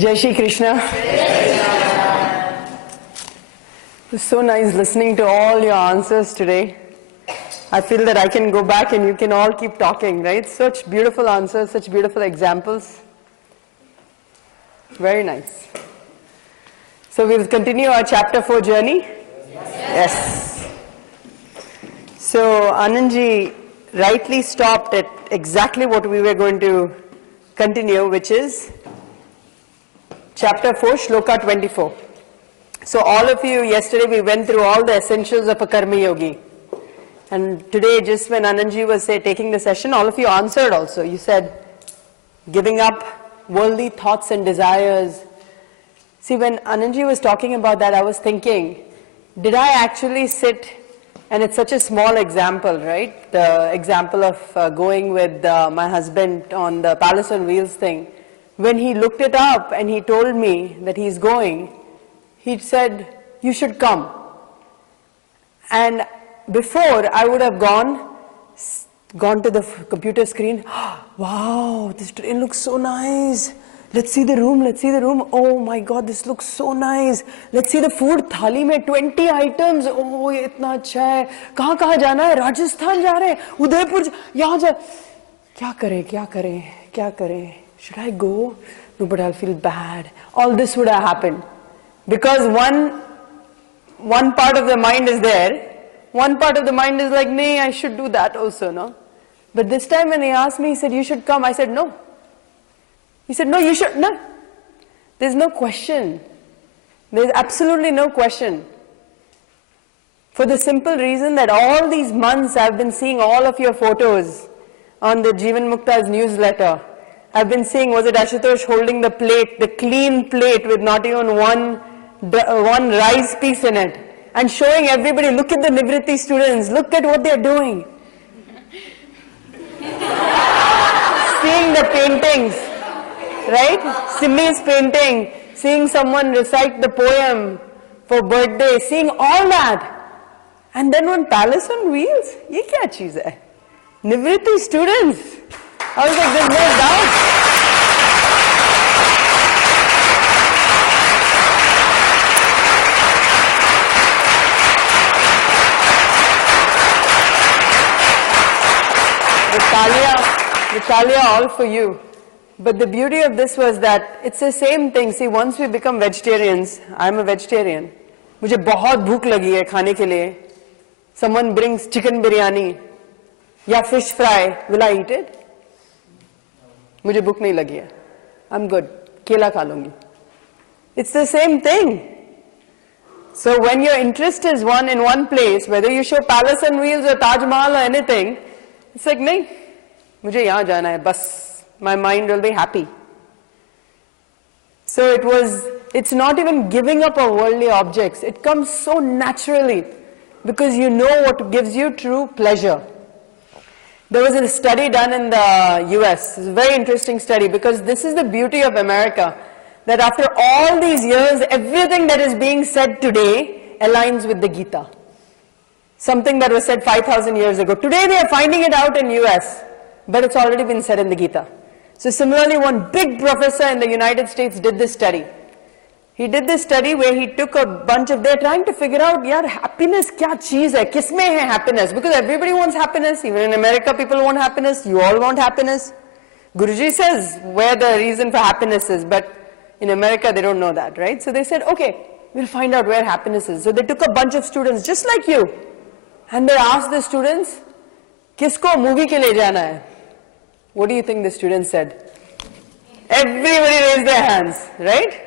Jai Shri Krishna. It was so nice listening to all your answers today. I feel that I can go back and you can all keep talking, right? Such beautiful answers, such beautiful examples. Very nice. So we'll continue our chapter 4 journey? Yes. So Anandji rightly stopped at exactly what we were going to continue, which is chapter 4, shloka 24. So all of you, yesterday we went through all the essentials of a karma yogi. And today, just when Anandji was taking the session, all of you answered also. You said, giving up worldly thoughts and desires. See, when Anandji was talking about that, I was thinking, did I actually sit, and it's such a small example, right? The example of going with my husband on the Palace on Wheels thing. When he looked it up and he told me that he's going, he said, you should come. And before, I would have gone to the computer screen. Wow, this train looks so nice. Let's see the room, let's see the room. Oh my God, this looks so nice. Let's see the food. Thali mein 20 items. Oh, ye itna acha hai. Kahan jana hai? Rajasthan ja rahe. Udaipur, yahan ja. Kya kare? Should I go? No, but I'll feel bad. All this would have happened. Because one part of the mind is there. One part of the mind is like, nay, I should do that also, no? But this time when he asked me, he said, you should come. I said, no. He said, no, you should, no. There's no question. There's absolutely no question. For the simple reason that all these months I've been seeing all of your photos on the Jivan Mukta's newsletter. I've been seeing, was it Ashutosh holding the plate, the clean plate with not even one rice piece in it, and showing everybody, look at the Nivritti students, look at what they're doing. Seeing the paintings, right? Simi's painting, seeing someone recite the poem for birthday, seeing all that. And then one Palace on Wheels, ye kya cheez hai? Nivritti students. I was like, there's no doubt. The talia all for you. But the beauty of this was that it's the same thing. See, once we become vegetarians, I'm a vegetarian. मुझे बहुत भूख लगी है खाने के लिए. Someone brings chicken biryani या fish fry. Will I eat it? मुझे भूख नहीं लगी है. I'm good. केला खा लूंगी. It's the same thing. So when your interest is in one place, whether you show Palace on Wheels or Taj Mahal or anything, it's like, नहीं, मुझे यहाँ जाना है, बस. My mind will be happy. So it's not even giving up of worldly objects. It comes so naturally because you know what gives you true pleasure. There was a study done in the US. It's a very interesting study because this is the beauty of America. That after all these years, everything that is being said today aligns with the Gita. Something that was said 5,000 years ago. Today they are finding it out in US, but it's already been said in the Gita. So similarly, one big professor in the United States did this study. He did this study where he took a bunch of, they're trying to figure out, yaar, happiness kya cheez hai? Kisme hai happiness? Because everybody wants happiness. Even in America, people want happiness. You all want happiness. Guruji says where the reason for happiness is, but in America, they don't know that, right? So they said, okay, we'll find out where happiness is. So they took a bunch of students, just like you, and they asked the students, kisko movie ke liye jana hai? What do you think the students said? Everybody raised their hands, right?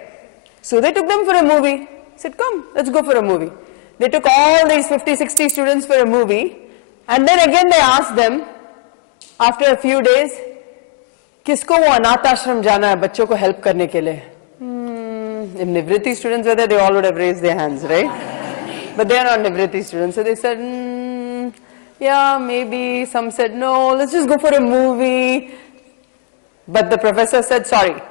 So they took them for a movie. Said, come, let's go for a movie. They took all these 50, 60 students for a movie. And then again they asked them, after a few days, kisko wo anath ashram jana hai bachcho ko help karne ke liye? If Nivritti students were there, they all would have raised their hands, right? But they are not Nivritti students. So they said, yeah, maybe. Some said, no, let's just go for a movie. But the professor said, sorry.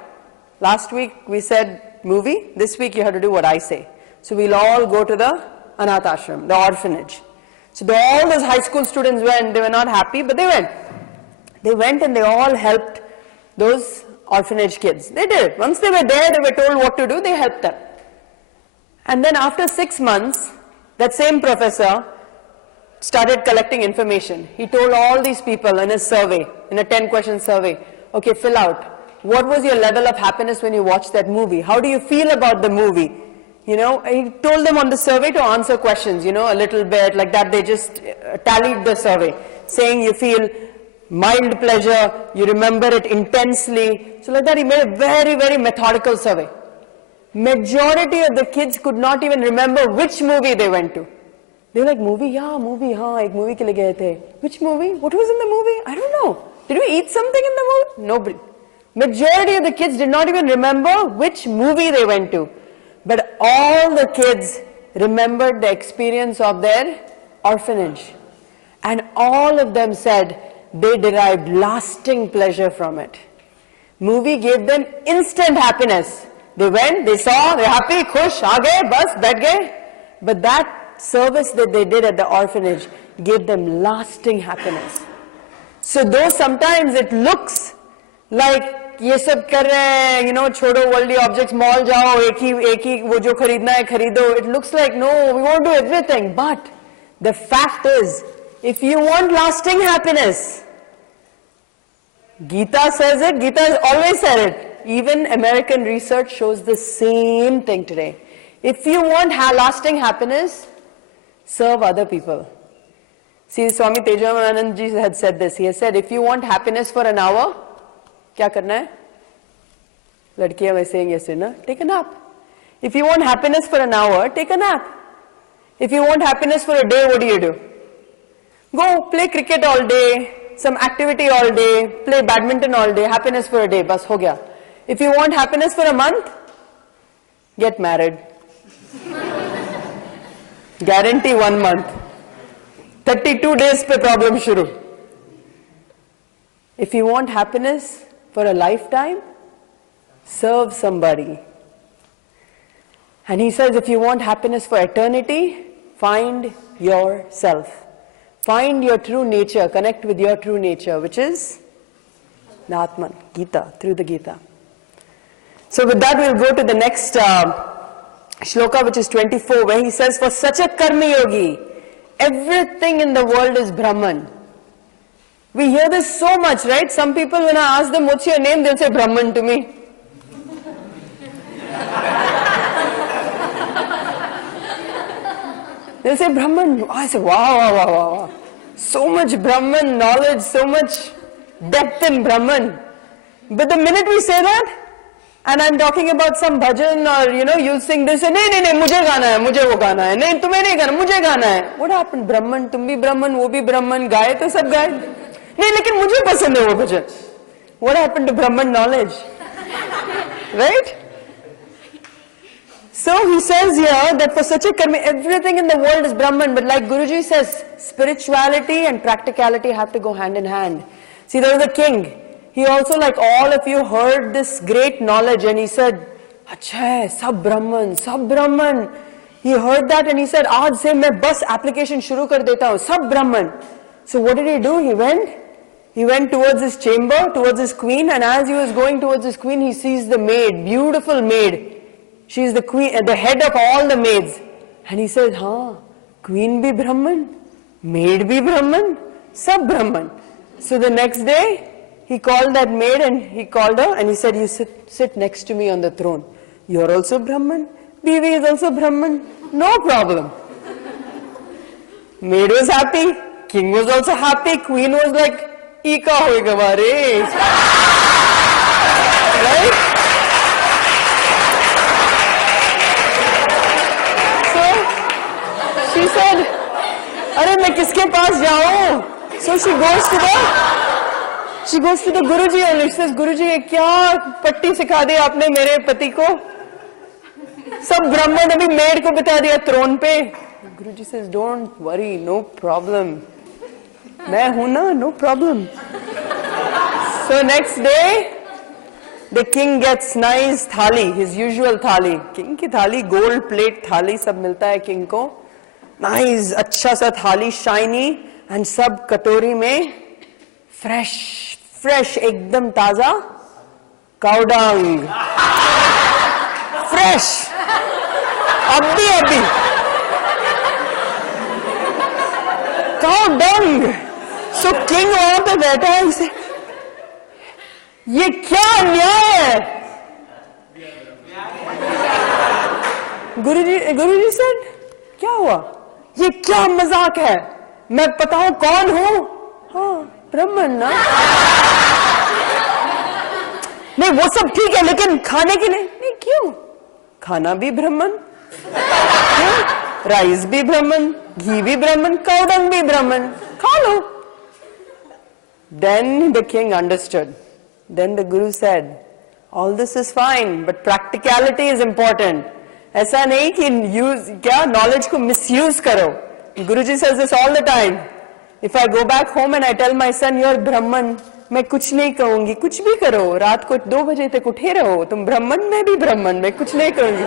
Last week we said movie. This week you have to do what I say. So we'll all go to the anath ashram, the orphanage. So all those high school students went. They were not happy, but they went. They went and they all helped those orphanage kids. They did it. Once they were there, they were told what to do, they helped them. And then after 6 months, that same professor started collecting information. He told all these people in his survey, in a 10-question survey, okay, fill out. What was your level of happiness when you watched that movie? How do you feel about the movie? You know, he told them on the survey to answer questions, you know, a little bit like that. They just tallied the survey, saying you feel mild pleasure, you remember it intensely. So like that, he made a very, very methodical survey. Majority of the kids could not even remember which movie they went to. They were like, movie? Yeah, movie, ek movie ke liye gaye the. Which movie? What was in the movie? I don't know. Did we eat something in the movie? Nobody. Majority of the kids did not even remember which movie they went to. But all the kids remembered the experience of their orphanage. And all of them said they derived lasting pleasure from it. Movie gave them instant happiness. They went, they saw, they're happy, khush, aa gaye, bas, baith gaye. But that service that they did at the orphanage gave them lasting happiness. So though sometimes it looks like ये सब कर रहे हैं, you know, छोड़ो worldly objects, mall जाओ, एक ही वो जो खरीदना है खरीदो. It looks like no, we won't do everything. But the fact is, if you want lasting happiness, Gita says it, Gita has always said it. Even American research shows the same thing today. If you want lasting happiness, serve other people. See, Swami Tejavanand Ji had said this. He has said, if you want happiness for an hour, क्या करना है? लड़कियां वैसे ही ऐसे ना, take a nap. If you want happiness for an hour, take a nap. If you want happiness for a day, what do? Go play cricket all day, some activity all day, play badminton all day, happiness for a day, bas ho gaya. If you want happiness for a month, get married. Guarantee 1 month. 32 days pe problem shuru. If you want happiness for a lifetime, serve somebody. And he says, if you want happiness for eternity, find yourself. Find your true nature, connect with your true nature, which is the Atman, Gita, through the Gita. So with that, we'll go to the next shloka, which is 24, where he says, for such a karma yogi, everything in the world is Brahman. We hear this so much, right? Some people, when I ask them, what's your name? They'll say Brahman to me. They'll say Brahman. I say, wow. So much Brahman knowledge, so much depth in Brahman. But the minute we say that, and I'm talking about some bhajan or, you know, you'll sing this, and nahi, mujhe gana hai, mujhe wo gana hai. Nahi, tumhe nahi gana, mujhe gana hai. What happened? Brahman, tum bhi Brahman, wo bhi Brahman, gaye to sab gaye. नहीं लेकिन मुझे पसंद है वो भजन. What happened to Brahman knowledge? Right? So he says here that for such a karma, everything in the world is Brahman. But like Guruji says, spirituality and practicality have to go hand in hand. See, there was a king. He also, like all of you, heard this great knowledge and he said, अच्छा है, सब Brahman, सब Brahman. He heard that and he said, आज से मैं बस application शुरू कर देता हूँ, सब Brahman. So what did he do? He went towards his chamber, towards his queen, and as he was going towards his queen, he sees the maid, beautiful maid. She is the queen, the head of all the maids. And he says, queen bhi Brahman, maid bhi Brahman, sab Brahman. So the next day, he called that maid and he called her and he said, you sit next to me on the throne. You're also Brahman, Bibi is also Brahman, no problem. Maid was happy, king was also happy, queen was like, Ika hoega mare. Right? So, she said, Arey main kiske paas jaun? So she goes to the Guruji and she says, Guruji, ye kya patti sikha di aapne mere pati ko? Sab Brahman abhi maid ko bita diya throne pe. Guruji says, don't worry, no problem. मैं हूं ना, no problem. So next day, the king gets nice thali, his usual thali. King की थाली, gold plate थाली सब मिलता है king को. Nice, अच्छा सा थाली, shiny, and सब कटोरी में fresh, एकदम ताजा cow dung, fresh, abhi, cow dung. So king वहां पे बैठा है, उसे ये क्या अन्याय है? गुरुजी said, क्या हुआ? ये क्या मजाक है? मैं बताऊं कौन हूं? हाँ, ब्राह्मण ना। नहीं वो सब ठीक है, लेकिन खाने के लिए नहीं। क्यों? खाना भी ब्राह्मण, राइस भी ब्राह्मण, घी भी ब्राह्मण, काउडंग भी ब्राह्मण, खा लो। Then the king understood. Then the guru said, all this is fine, but practicality is important. ऐसा नहीं कि क्या knowledge को misuse करो. Guruji says this all the time. If I go back home and I tell my son, you're Brahman, मैं कुछ नहीं कहूंगी, कुछ भी करो, रात को 2 बजे तक उठे रहो, तुम ब्राह्मण, मैं भी ब्राह्मण, मैं कुछ नहीं कहूंगी.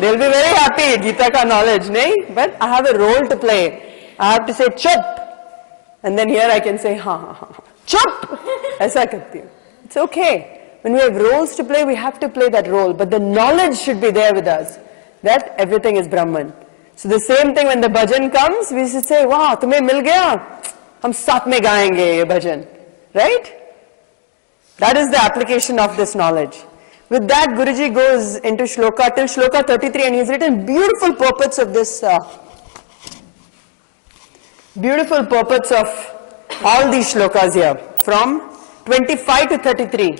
They'll be very happy, Gita का knowledge, नहीं? But I have a role to play. I have to say, chup. And then here I can say, ha, chup! ऐसा करती हूँ. It's okay. When we have roles to play, we have to play that role. But the knowledge should be there with us, that everything is Brahman. So the same thing when the bhajan comes, we should say, wow, तुम्हें मिल गया, हम साथ में गाएंगे ये bhajan. Right? That is the application of this knowledge. With that, Guruji goes into shloka, till shloka 33, and he's written beautiful purports of this, beautiful purports of all these shlokas here, from 25 to 33,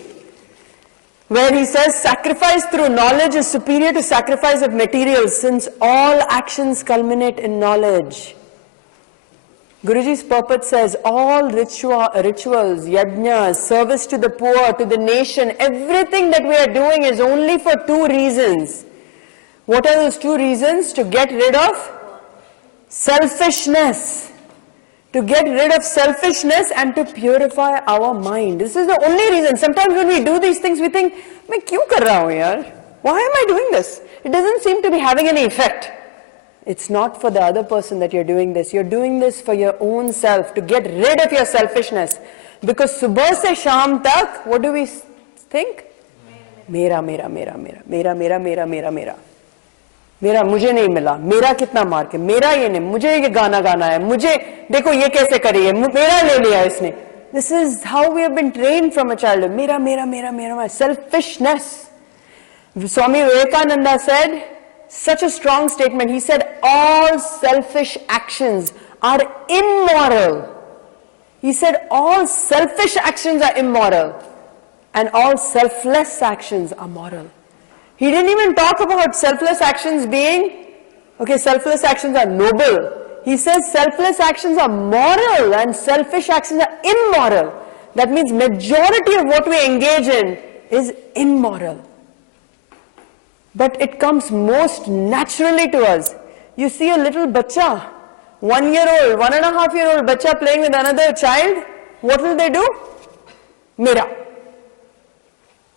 where he says, sacrifice through knowledge is superior to sacrifice of materials, since all actions culminate in knowledge. Guruji's purport says, all rituals, yajnas, service to the poor, to the nation, everything that we are doing is only for 2 reasons. What are those 2 reasons? To get rid of selfishness. To get rid of selfishness and to purify our mind. This is the only reason. Sometimes when we do these things, we think, मैं क्यों कर रहा हूँ यार? Why am I doing this? It doesn't seem to be having any effect. It's not for the other person that you're doing this. You're doing this for your own self, to get rid of your selfishness. Because सुबह से शाम तक, what do we think? मेरा, मेरा, मेरा, मेरा, मेरा, मेरा, मेरा, मेरा, मेरा. मेरा मुझे नहीं मिला, मेरा कितना मार्क है, मेरा ये नहीं, मुझे ये गाना गाना है, मुझे देखो ये कैसे करी है, मेरा ले लिया इसने. This is how we have been trained from a childhood. मेरा, मेरा, मेरा, मेरा, selfishness. Swami Vivekananda said, such a strong statement. He said, all selfish actions are immoral. He said, all selfish actions are immoral, and all selfless actions are moral. He didn't even talk about selfless actions being, okay, selfless actions are noble. He says selfless actions are moral and selfish actions are immoral. That means majority of what we engage in is immoral. But it comes most naturally to us. You see a little bacha, 1-year-old, 1.5-year-old bacha playing with another child, what will they do? Mera.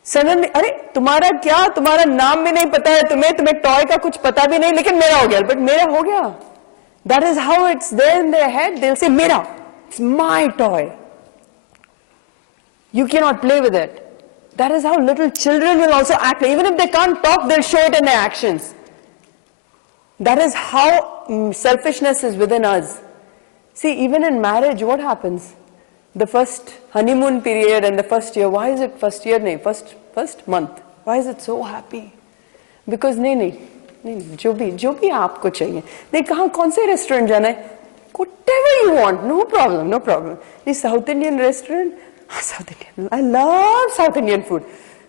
Suddenly, अरे तुम्हारा क्या, तुम्हारा नाम भी नहीं पता है तुम्हें टॉय का कुछ पता भी नहीं, लेकिन मेरा हो गया, but मेरा हो गया. That is how it's there in their head. They'll say, मेरा, it's my toy. You cannot play with it. That is how little children will also act. Even if they can't talk, they'll show it in their actions. That is how selfishness is within us. See, even in marriage, what happens? The first honeymoon period and the first year, why is it first year? No, first month. Why is it so happy? Because नहीं, जो भी आपको चाहिए. नहीं, कहाँ कौन से restaurant जाना है? Whatever you want, no problem. This South Indian restaurant, South Indian. I love South Indian food.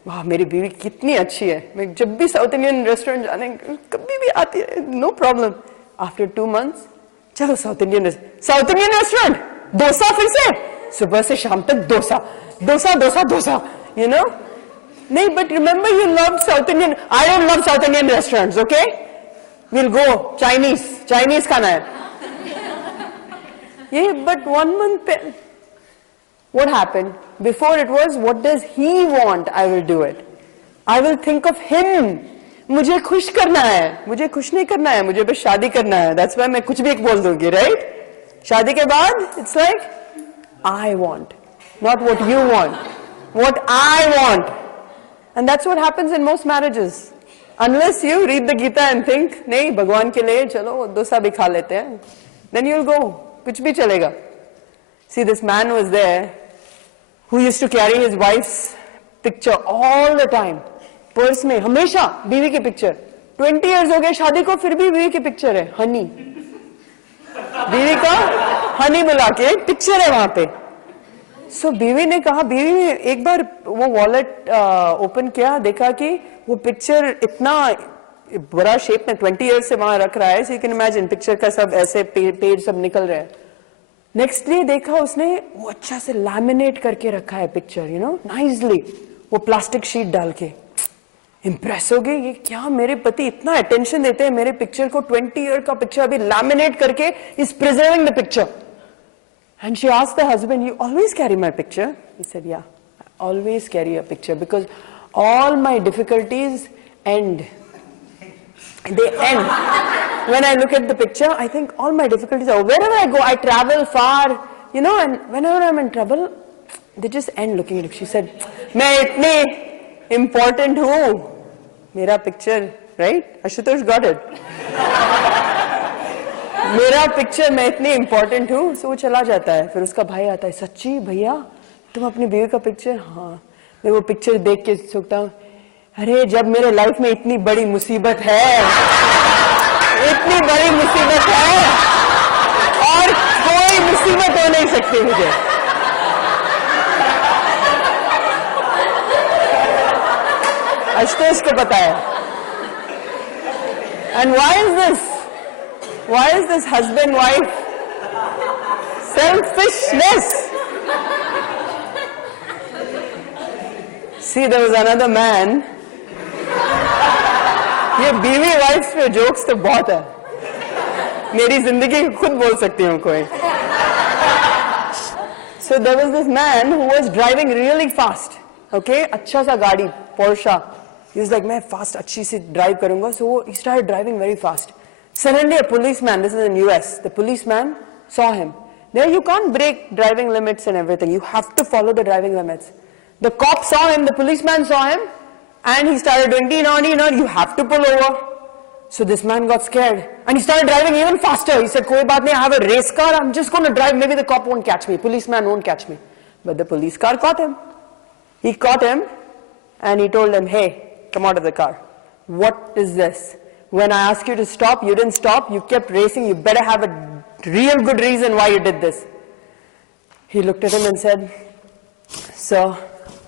वाह, मेरी बीवी कितनी अच्छी है. मैं जब भी South Indian restaurant जाने कभी भी आती है, no problem. After 2 months, चलो South Indian restaurant, डोसा फिर से. सुबह से शाम तक dosa, you know? No, but remember you loved South Indian. I don't love South Indian restaurants, okay? We'll go Chinese खाना है. Yeah, but 1 month, what happened? Before it was, what does he want? I will do it. I will think of him. मुझे खुश करना है, मुझे खुश नहीं करना है, मुझे बस शादी करना है. That's why मैं कुछ भी एक बोल दूंगी, right? शादी के बाद, it's like, I want, not what you want. what I want. And that's what happens in most marriages. Unless you read the Gita and think, नहीं भगवान के लिए चलो डोसा भी खा लेते हैं, then you'll go, कुछ भी चलेगा. See, this man was there who used to carry his wife's picture all the time. Purse में हमेशा बीवी की पिक्चर. 20 years हो गए शादी को, फिर भी बीवी की पिक्चर है. हनी, बीवी का हनी बुला के पिक्चर है वहां पे. So बीवी ने कहा, बीवी ने एक बार वो वॉलेट ओपन किया, देखा कि वो पिक्चर इतना बड़ा शेप में 20 years से वहां रख रहा है. So you can imagine picture का सब ऐसे पेज सब निकल रहे हैं. नेक्स्ट डे देखा उसने वो अच्छा से लैमिनेट करके रखा है पिक्चर, यू नो, नाइसली, वो प्लास्टिक शीट डाल के. इम्प्रेस हो गई, ये क्या मेरे पति इतना अटेंशन देते हैं मेरे पिक्चर को, 20 year का पिक्चर अभी लैमिनेट करके is preserving the picture. And she asked the husband, you always carry my picture? He said, yeah, I always carry a picture because all my difficulties end. They end. When I look at the picture, I think all my difficulties are, wherever I go, I travel far, you know, and whenever I'm in trouble, they just end looking at it. She said, मैं इतनी important हूँ, मेरा picture, right? Ashutosh got it. मेरा picture, मैं इतनी important हूँ. सो वो चला जाता है. फिर उसका भाई आता है, सच्ची भैया तुम अपनी बीवी का पिक्चर? हाँ. मैं वो पिक्चर देख के सोचता हूँ, अरे जब मेरे लाइफ में इतनी बड़ी मुसीबत है, इतनी बड़ी मुसीबत है और कोई मुसीबत हो नहीं सकती मुझे. आशुतोष को पता है. And why is this? Why is this husband-wife selfishness? See, there was another man. ये बीवी वाइफ पे जोक्स तो बहुत है. मेरी जिंदगी खुद बोल सकती हूँ कोई. So there was this man who was driving really fast. Okay, अच्छा सा गाड़ी, Porsche. He was like, मैं fast अच्छी सी drive करूँगा. So he started driving very fast. Suddenly a policeman, this is in US, the policeman saw him. There you can't break driving limits and everything. You have to follow the driving limits. The cop saw him, the policeman saw him, and he started doing, you have to pull over. So this man got scared and he started driving even faster. He said, koi baat nahi, I have a race car, I'm just going to drive, maybe the cop won't catch me, policeman won't catch me. But the police car caught him. He caught him and he told him, hey, come out of the car. What is this? When I asked you to stop, you didn't stop, you kept racing, you better have a real good reason why you did this. He looked at him and said, sir,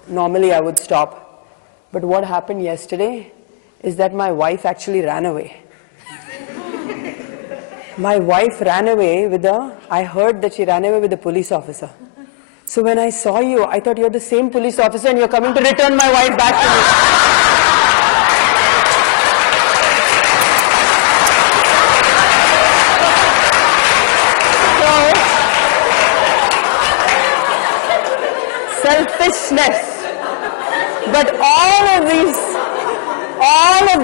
normally I would stop. But what happened yesterday is that my wife actually ran away. My wife ran away with I heard that she ran away with a police officer. So when I saw you, I thought you're the same police officer and you're coming to return my wife back to me. Selfishness. But all of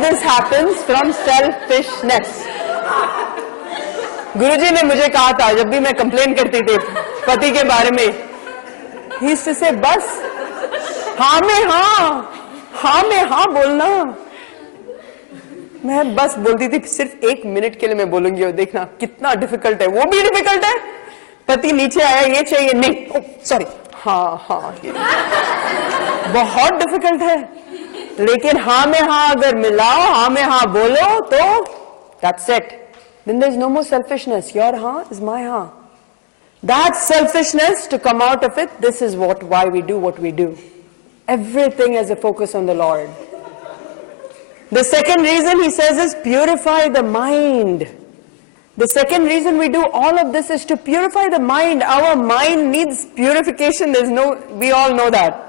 this happens from selfishness. गुरुजी ने मुझे कहा था जब भी मैं complain करती थी पति के बारे में, he used to say, बस हाँ में हाँ बोलना. मैं बस बोलती थी, सिर्फ 1 मिनट के लिए मैं बोलूंगी और देखना कितना डिफिकल्ट है. वो भी डिफिकल्ट है. पति नीचे आया, ये चाहिए, नहीं, सॉरी, हाँ बहुत डिफिकल्ट है. लेकिन हाँ में हाँ अगर मिलाओ, हाँ में हाँ बोलो तो that's it. Then there is no more selfishness. Your हाँ is my हाँ. That selfishness, to come out of it, this is why we do what we do. Everything has a focus on the Lord. The second reason he says is purify the mind. The second reason we do all of this is to purify the mind. Our mind needs purification. We all know that.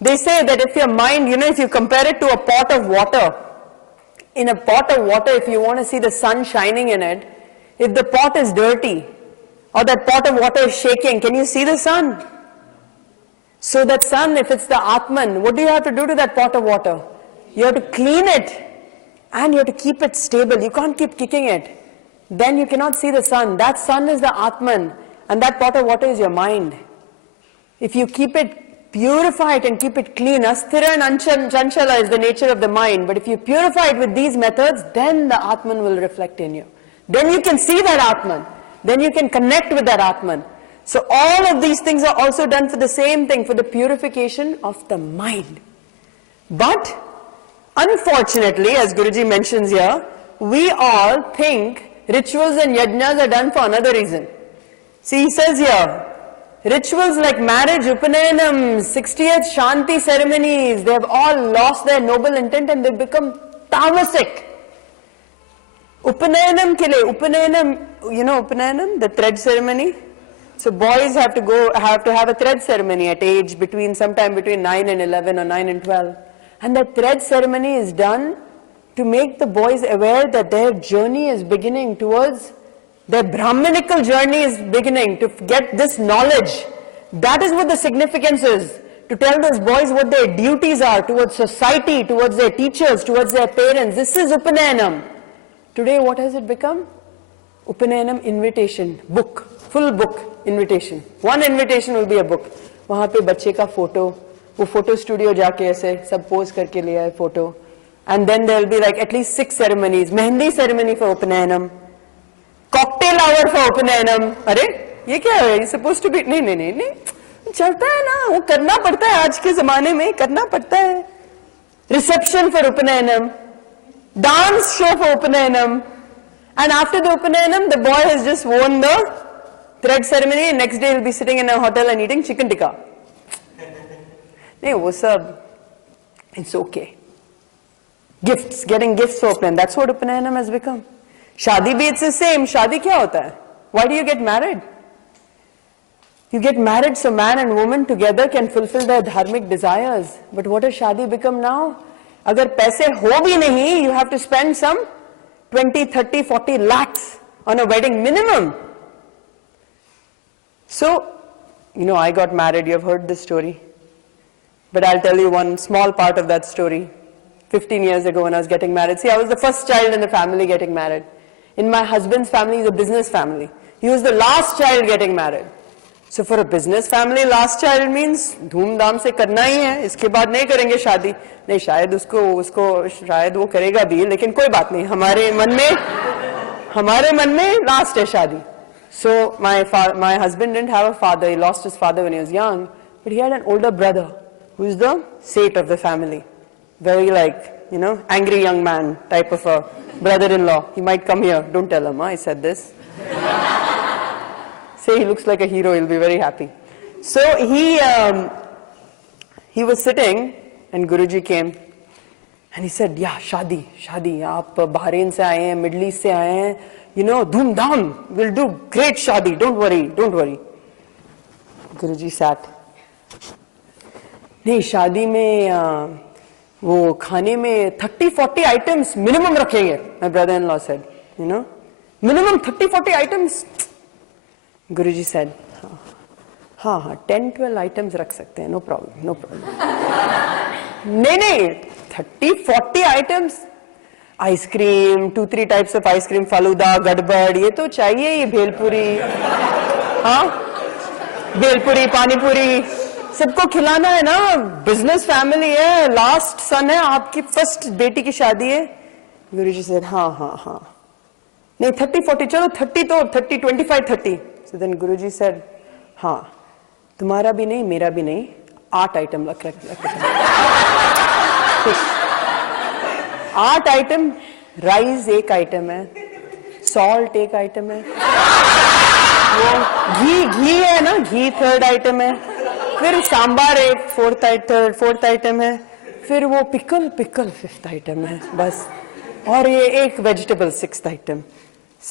They say that if your mind, if you compare it to a pot of water, in a pot of water, if you want to see the sun shining in it, if the pot is dirty, or that pot of water is shaking, can you see the sun? So that sun, if it's the Atman, what do you have to do to that pot of water? You have to clean it, and you have to keep it stable. You can't keep kicking it. Then you cannot see the sun. That sun is the Atman, and that pot of water is your mind. If you keep it purify it and keep it clean. Asthira and Chanchala is the nature of the mind. But if you purify it with these methods, then the Atman will reflect in you. Then you can see that Atman. Then you can connect with that Atman. So all of these things are also done for the same thing, for the purification of the mind. But unfortunately, as Guruji mentions here, we all think rituals and yajnas are done for another reason. See, he says here, rituals like marriage, Upanayam, 60th Shanti ceremonies, they have all lost their noble intent and they've become tamasic. Upanayanam ke liye, Upanayanam, you know Upanayanam, the thread ceremony? So boys have to have a thread ceremony at age sometime between 9 and 11 or 9 and 12. And that thread ceremony is done to make the boys aware that their journey is beginning towards, their Brahminical journey is beginning, to get this knowledge. That is what the significance is. To tell those boys what their duties are towards society, towards their teachers, towards their parents. This is Upanayanam. Today what has it become? Upanayanam invitation, book, full book invitation. One invitation will be a book. वहाँ पे बच्चे का photo, वो photo studio जाके ऐसे सब pose करके लिया है photo. And then there will be like at least 6 ceremonies. Mehendi ceremony for Upanayanam. Cocktail hour for Upanayanam. अरे ये क्या है? It's supposed to be नहीं चलता है ना, वो करना पड़ता है आज के ज़माने में, करना पड़ता है. Reception for Upanayanam. Dance show for Upanayanam. And after the Upanayanam, the boy has just worn the thread ceremony and next day he'll be sitting in a hotel and eating chicken tikka. No, what's up? It's okay. Gifts, getting gifts for Upanayanam. That's what Upanayanam has become. Shadi bhi, it's the same. Shadi kya hota hai? Why do you get married? You get married so man and woman together can fulfill their dharmic desires. But what has Shadi become now? अगर पैसे हो भी नहीं, you have to spend some 20, 30, 40 lakhs on a wedding minimum. So, you know, I got married, you have heard this story. But I'll tell you one small part of that story. 15 years ago when I was getting married. See, I was the first child in the family getting married. In my husband's family, it's a business family. He was the last child getting married. So for a business family, last child means धूमधाम से करना ही है, इसके बाद नहीं करेंगे शादी. नहीं, शायद उसको शायद वो करेगा भी, लेकिन कोई बात नहीं, हमारे मन में last है शादी. So my husband didn't have a father. He lost his father when he was young, but he had an older brother who is the saint of the family. Very like, you know, angry young man type of a brother-in-law. He might come here. Don't tell him, I said this. Say he looks like a hero, he'll be very happy. So he was sitting and Guruji came and he said, yeah, shadi, aap Bahrain se aaye hain, Middle East se aaye hain, you know, dhoom dham, we'll do great shadi, don't worry. Guruji sat. नहीं, शादी में वो खाने में 30-40 items minimum रखेंगे. My brother-in-law said, you know, minimum 30-40 items. Guruji said, हाँ 10-12 items रख सकते हैं, no problem. नहीं 30-40 items. Ice cream, 2-3 types of ice cream, faluda, gadbad, ये तो चाहिए, ये भेलपुरी, हाँ, भेलपुरी, पानीपुरी, सबको खिलाना है ना. बिजनेस फैमिली है, लास्ट सन है, आपकी फर्स्ट बेटी की शादी है. गुरुजी said, हाँ. नहीं 30-40, चलो 30 तो 25-30. So then Guruji said, हाँ, तुम्हारा भी नहीं, मेरा भी नहीं, 8 आइटम रख 8 आइटम. राइस एक आइटम है, सॉल्ट एक आइटम है, वो घी है ना, घी 3rd आइटम है, फिर सांबार एक 4th आइटम है, फिर वो पिकल 5th आइटम है, बस. और ये एक वेजिटेबल 6th आइटम,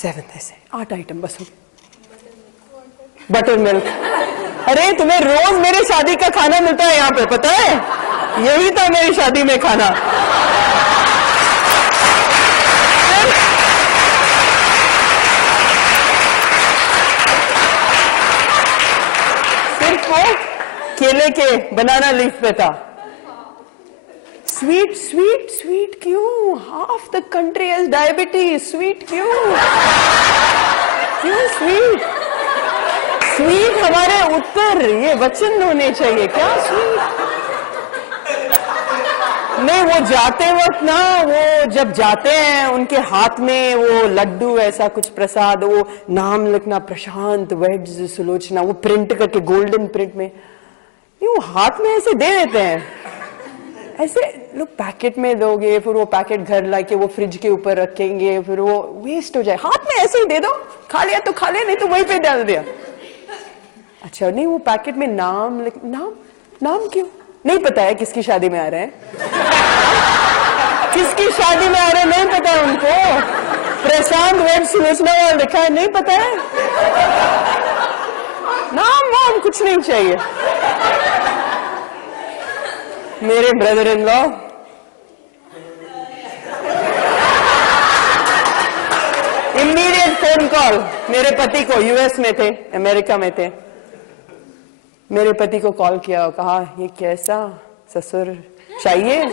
7th ऐसे 8 आइटम बस. Butter milk. अरे तुम्हें रोज मेरी शादी का खाना मिलता है यहाँ पे, पता है? यही था मेरी शादी में खाना. सिर्फ वो केले के बनाना लीफ पे था. स्वीट क्यों? Half the country has diabetes. Sweet क्यों स्वीट? स्वीट हमारे उत्तर ये वचन होने चाहिए क्या स्वीट? नहीं, वो जाते वक्त ना, वो जब जाते हैं उनके हाथ में वो लड्डू ऐसा कुछ प्रसाद, वो नाम लिखना प्रशांत वेड्स सुलोचना, वो प्रिंट करके गोल्डन प्रिंट में, ये वो हाथ में ऐसे दे देते हैं। ऐसे लोग पैकेट में दोगे, फिर वो पैकेट घर लाके वो फ्रिज के ऊपर रखेंगे, फिर वो वेस्ट हो जाए। हाथ में ऐसे ही दे दो, खा लिया तो खा लिया, नहीं तो वहीं पे डाल दिया। अच्छा, नहीं वो पैकेट में नाम लिख, नाम क्यों? नहीं पता है किसकी शादी में आ रहे हैं, किसकी शादी में आ रहे हैं नहीं पता है उनको। प्रशांत वेड सुलोचना वाला लिखा है, नहीं पता है। नाम कुछ नहीं चाहिए। मेरे brother in law immediate phone call, मेरे पति को, यूएस में थे, अमेरिका में थे, मेरे पति को कॉल किया और कहा ये कैसा ससुर चाहिए,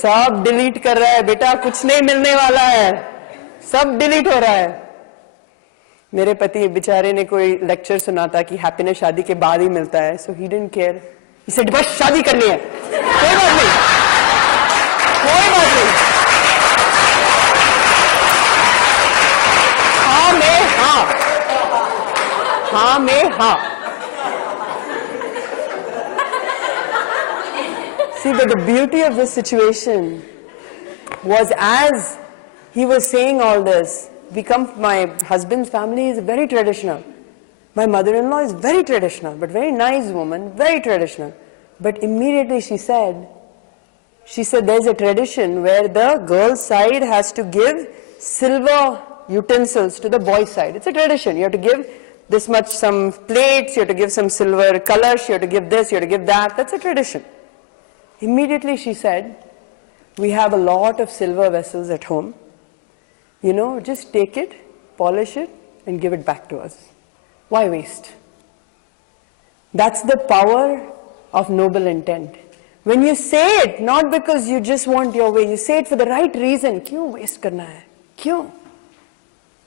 सब डिलीट कर रहा है बेटा, कुछ नहीं मिलने वाला है, सब डिलीट हो रहा है। मेरे पति बेचारे ने कोई लेक्चर सुना था कि हैप्पीनेस शादी के बाद ही मिलता है, so he didn't care, he said बस शादी करनी है, कोई बात नहीं, कोई बात नहीं, हाँ में हाँ, हाँ में हाँ। See, but the beauty of this situation was, as he was saying all this, my husband's family is very traditional. My mother-in-law is very traditional, but very nice woman, very traditional. But immediately she said, there's a tradition where the girl's side has to give silver utensils to the boy's side. It's a tradition. You have to give this much, some plates, you have to give some silver colors, you have to give this, you have to give that. That's a tradition. Immediately she said, we have a lot of silver vessels at home. You know, just take it, polish it, and give it back to us. Why waste? That's the power of noble intent. When you say it, not because you just want your way, you say it for the right reason. Kyun waste karna hai? Kyun?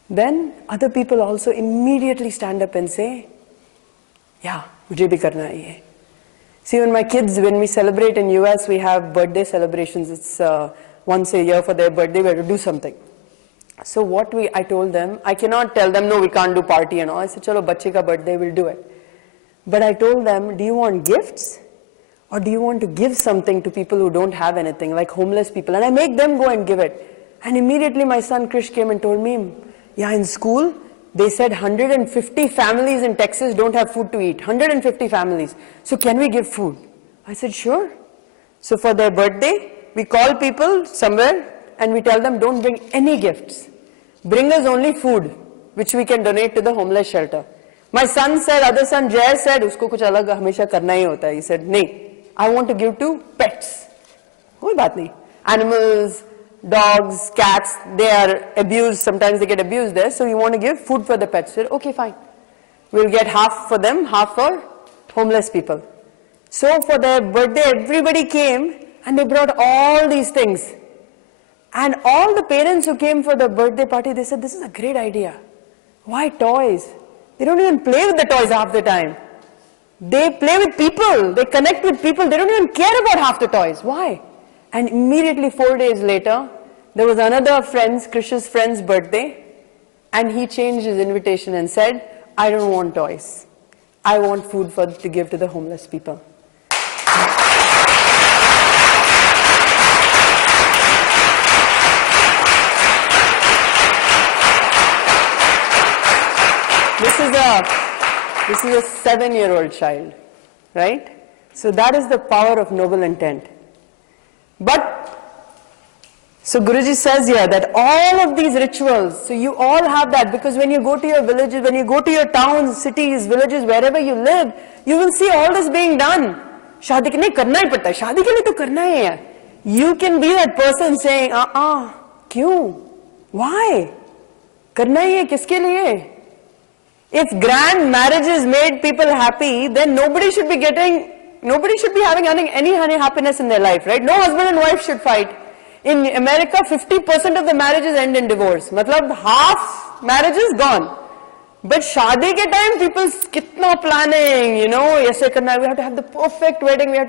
Then other people also immediately stand up and say, yeah, mujhe bhi karna hai ye. See, when we celebrate in US, we have birthday celebrations. It's once a year for their birthday, we have to do something. So I told them, I cannot tell them, no, we can't do party and all. I said, chalo, bachche ka birthday, we'll do it. But I told them, do you want gifts? Or do you want to give something to people who don't have anything, like homeless people? And I make them go and give it. And immediately my son Krish came and told me, yeah, in school, they said 150 families in Texas don't have food to eat. 150 families. So can we give food? I said, sure. So for their birthday, we call people somewhere and we tell them, don't bring any gifts. Bring us only food, which we can donate to the homeless shelter. My son said, other son Jay said, usko kuch alag hamesha karna hi hota hai. He said, nahi, I want to give to pets. Koi baat nahi. Animals, dogs, cats, they are abused, sometimes they get abused there, so you want to give food for the pets. Said, okay, fine. We'll get half for them, half for homeless people. So for their birthday, everybody came and they brought all these things. And all the parents who came for the birthday party, they said, this is a great idea. Why toys? They don't even play with the toys half the time. They play with people, they connect with people, they don't even care about half the toys. Why? And immediately 4 days later, there was another Krish's friend's birthday, and he changed his invitation and said, I don't want toys. I want food to give to the homeless people. This is a 7-year-old child, right? So that is the power of noble intent. So Guruji says here that all of these rituals, so you all have that, because when you go to your villages, when you go to your towns, cities, villages, wherever you live, you will see all this being done. Shaadi ke nahi karna hi padta hai, shaadi ke liye to karna hi hai. You can be that person saying, kyun? Why? Karna hi hai, kiske liye? If grand marriages made people happy, then nobody should be having any happiness in their life, right? No husband and wife should fight. In America, 50% of the marriages end in divorce. Matlab, half marriages gone. But शादी के time people कितना planning, you know, ऐसे करना है, we have to have the perfect wedding, we have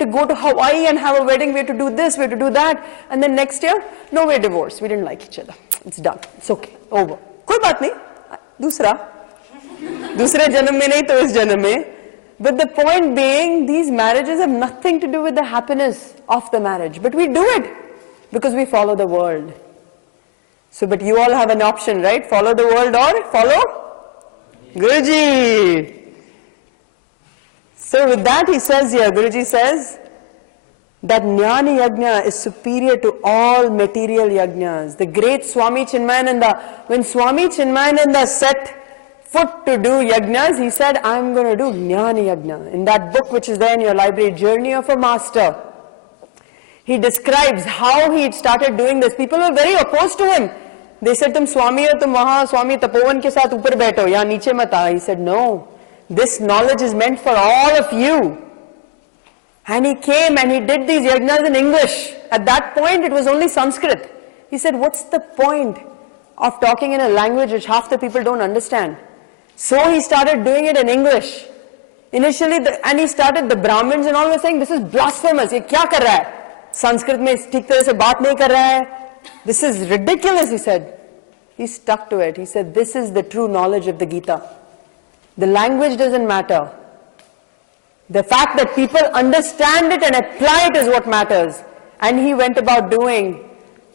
to go to Hawaii and have a wedding, we have to do this, we have to do that, and then next year, no, we're divorced, we didn't like each other, it's done, it's okay, over. कोई बात नहीं, दूसरे जन्म में नहीं तो इस जन्म में. But the point being, these marriages have nothing to do with the happiness of the marriage, but we do it because we follow the world. So, but you all have an option, right? Follow the world or follow Guruji. So with that he says here, Guruji says that Jnana Yajna is superior to all material yajnas. The great Swami Chinmayananda, when Swami Chinmayananda set foot to do yajnas, he said, I'm going to do Jnana Yajna. In that book which is there in your library, Journey of a Master, he describes how he started doing this. People were very opposed to him. They said, "Tum Swami ho, tum wahan Swami Tapovan ke saath upar baitho, yahan niche mat aa." He said, "No, this knowledge is meant for all of you." And he came and he did these yajnas in English. At that point, it was only Sanskrit. He said, "What's the point of talking in a language which half the people don't understand?" So he started doing it in English. Initially, and he started, the Brahmins and all were saying, "This is blasphemous. Ye kya kar raha hai? Sanskrit mein ठीक तरह से बात नहीं कर रहा है. This is ridiculous," he said. He stuck to it. He said, "This is the true knowledge of the Gita. The language doesn't matter. The fact that people understand it and apply it is what matters." And he went about doing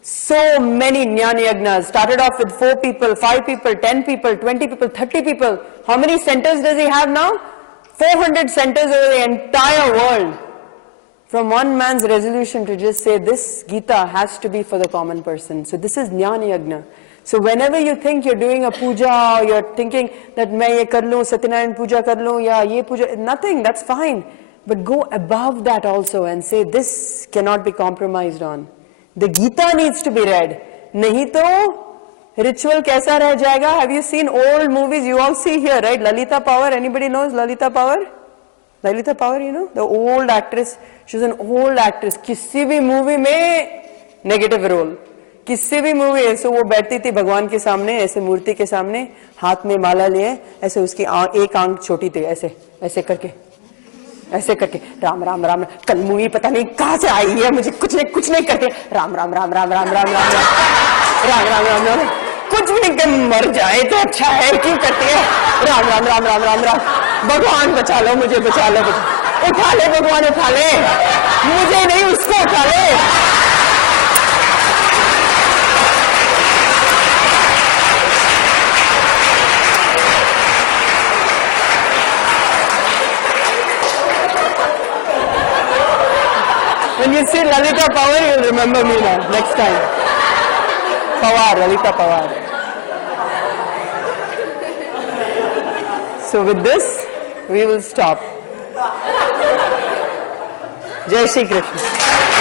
so many Jnana Yajnas. Started off with 4 people, 5 people, 10 people, 20 people, 30 people. How many centers does he have now? 400 centers over the entire world. From one man's resolution to just say, this Gita has to be for the common person. So this is Jnana Yajna. So whenever you think you're doing a puja, or you're thinking that main ye kar lun, Satyanarayan puja kar lun, ya ye puja, nothing, that's fine. But go above that also and say, this cannot be compromised on. The Gita needs to be read. Nahi to ritual kaisa reh jayega. Have you seen old movies? You all see here, right? Lalita Power. Anybody knows Lalita Power? Lalita Power, you know, the old actress. She was an old actress. किसी भी movie में negative role, किसी भी movie ऐसे वो बैठती थी भगवान के सामने, ऐसे मूर्ति के सामने, हाथ में माला लिए, ऐसे उसकी एक आंख छोटी थी, ऐसे ऐसे करके राम राम राम. कल मूवी पता नहीं कहाँ से आई है, मुझे कुछ नहीं करके राम राम राम राम राम राम राम राम राम राम राम, कुछ भी नहीं, मर जाए तो अच्छा है, क्यों करती है राम राम राम राम राम राम. भगवान बचा लो, मुझे बचा लो, उठा ले भगवान, उठा ले, मुझे नहीं उसको उठा ले. When you see Lalita Pawar, you'll remember me now, next time. Pawar, Lalita Pawar. So with this, we will stop. Jai Shri Krishna.